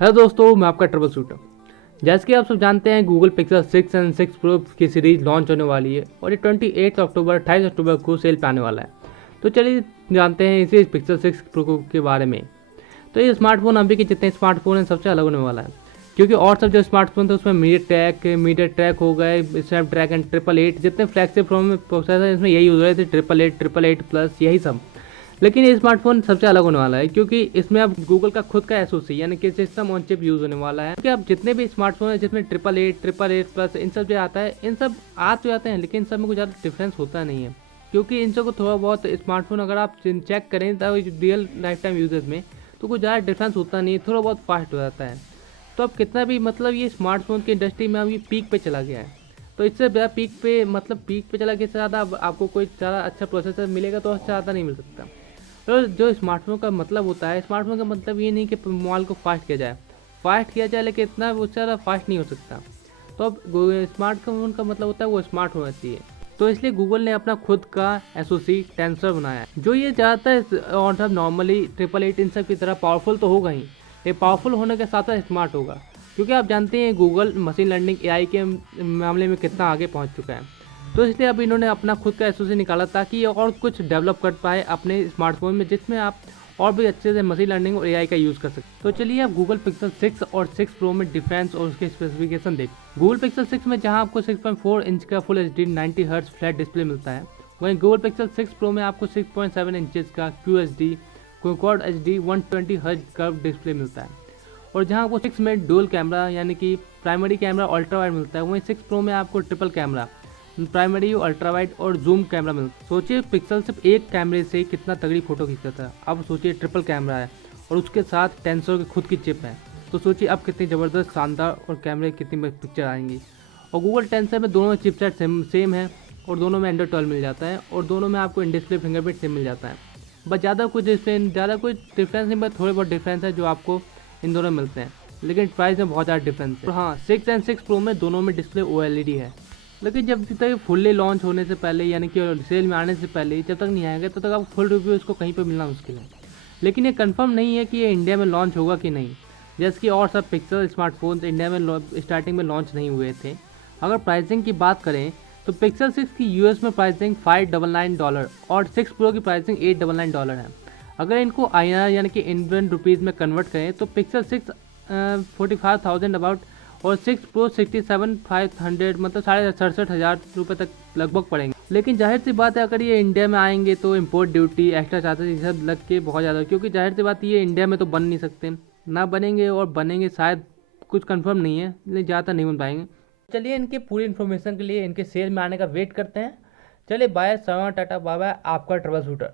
Hello दोस्तों, मैं आपका ट्रबल शूटर। जैसे कि आप सब जानते हैं, गूगल पिक्सल 6 एंड 6 प्रो की सीरीज़ लॉन्च होने वाली है और ये 28 अक्टूबर 28 अक्टूबर को सेल पे आने वाला है। तो चलिए जानते हैं इसी पिक्सल 6 प्रो के बारे में। तो ये स्मार्टफोन अभी के जितने स्मार्टफोन हैं सबसे अलग होने वाला है, क्योंकि और सब जो स्मार्टफोन थे उसमें मीडिया ट्रैक हो गए, स्नैपड्रैगन 888 जितने फ्लैगशिप फोन में प्रोसेसर हैं इसमें यही यूज़ हो रहे थे, 888 प्लस यही सब। लेकिन ये स्मार्टफोन सबसे अलग होने वाला है, क्योंकि इसमें अब गूगल का खुद का एसओसी यानी कि सिस्टम ऑन चिप यूज़ होने वाला है। क्योंकि अब जितने भी स्मार्टफोन है जिसमें 888 प्लस इन सब जो आता है, इन सब आ तो जाते हैं, लेकिन इन सब में कुछ ज़्यादा डिफरेंस होता नहीं है। क्योंकि इन सब को थोड़ा बहुत स्मार्टफोन अगर आप चेक करें तो रियल लाइफ टाइम यूजेज में तो कुछ ज़्यादा डिफरेंस होता नहीं है, थोड़ा बहुत फास्ट हो जाता है। तो अब कितना भी मतलब ये स्मार्टफोन की इंडस्ट्री में अब ये पीक पे चला गया है। तो इससे ज़्यादा पीक पे चला गया, इससे ज़्यादा आपको कोई ज़्यादा अच्छा प्रोसेसर मिलेगा तो उससे ज़्यादा नहीं मिल सकता। तो जो स्मार्टफोन का मतलब होता है, स्मार्टफोन का मतलब ये नहीं कि मोबाइल को फास्ट किया जाए लेकिन इतना उससे ज़्यादा फास्ट नहीं हो सकता। तो अब स्मार्टफोन का मतलब होता है वो स्मार्ट होना चाहिए। तो इसलिए गूगल ने अपना खुद का एसओसी टेंसर बनाया है, जो ये ज़्यादातर और सब नॉर्मली 888 इन सब की तरह पावरफुल तो होगा ही, ये पावरफुल होने के साथ साथ स्मार्ट होगा। क्योंकि आप जानते हैं गूगल मशीन लर्निंग एआई के मामले में कितना आगे पहुंच चुका है। तो इसलिए अब इन्होंने अपना खुद का एसओसी निकाला ताकि ये और कुछ डेवलप कर पाए अपने स्मार्टफोन में, जिसमें आप और भी अच्छे से मशीन लर्निंग और एआई का यूज़ कर सकते। तो चलिए आप गूगल पिक्सल 6 और 6 प्रो में डिफरेंस और उसके स्पेसिफिकेशन देख। गूगल पिक्सल 6 में जहां आपको 6.4 इंच का full HD 90 hertz flat display मिलता है, वहीं गूगल पिक्सल 6 प्रो में आपको 6.7 इंचेस का QHD quad HD 120 hertz curve display मिलता है। और जहां आपको 6 में डुअल कैमरा यानी कि प्राइमरी कैमरा अल्ट्रा वाइड मिलता है, वहीं 6 प्रो में आपको triple camera primary ultra wide और जूम कैमरा मिलता है। सोचिए पिक्सल सिर्फ एक कैमरे से कितना तगड़ी फोटो खींचता था, अब सोचिए ट्रिपल कैमरा है और उसके साथ टेंसर की खुद की चिप है। तो सोचिए अब कितनी ज़बरदस्त शानदार और कैमरे कितनी पिक्चर आएंगी। और गूगल टेंसर में दोनों चिपसेट सेम है और दोनों में एंड्रॉइड 12 मिल जाता है और दोनों में आपको इन डिस्प्ले फिंगरप्रिंट सेम मिल जाता है। बस ज़्यादा कुछ डिफरेंस नहीं, बस थोड़े बहुत डिफरेंस है जो आपको इन दोनों मिलते हैं, लेकिन प्राइस में बहुत ज़्यादा डिफरेंस है। और हाँ, 6 एंड 6 प्रो में दोनों में डिस्प्ले OLED है। लेकिन जब तक फुल्ली लॉन्च होने से पहले यानी कि सेल में आने से पहले जब तक नहीं आएगा तब तक आपको फुल रिव्यू इसको कहीं पर मिलना मुश्किल है। लेकिन ये कंफर्म नहीं है कि ये इंडिया में लॉन्च होगा कि नहीं, जैसे कि और सब पिक्सल स्मार्टफोन्स इंडिया में स्टार्टिंग में लॉन्च नहीं हुए थे। अगर प्राइसिंग की बात करें तो पिक्सल 6 की US में प्राइसिंग $599 और 6 प्रो की प्राइसिंग $899 है। अगर इनको INR यानी कि इंडियन रुपीज़ में कन्वर्ट करें तो पिक्सल 6 45,000 अबाउट और 6 प्रो 67,500 मतलब 67,500 रुपये तक लगभग पड़ेंगे। लेकिन जाहिर सी बात है अगर ये इंडिया में आएंगे तो इम्पोर्ट ड्यूटी एक्स्ट्रा चार्जेस ये सब लग के बहुत ज़्यादा, क्योंकि जाहिर सी बात ये इंडिया में तो बन नहीं सकते, ना बनेंगे और बनेंगे शायद कुछ कंफर्म नहीं है, लेकिन ज़्यादा नहीं बन पाएंगे। चलिए इनकी पूरी इन्फॉर्मेशन के लिए इनके सेल में आने का वेट करते हैं। चलिए बाय, टाटा, बाय बाय, आपका ट्रबल शूटर।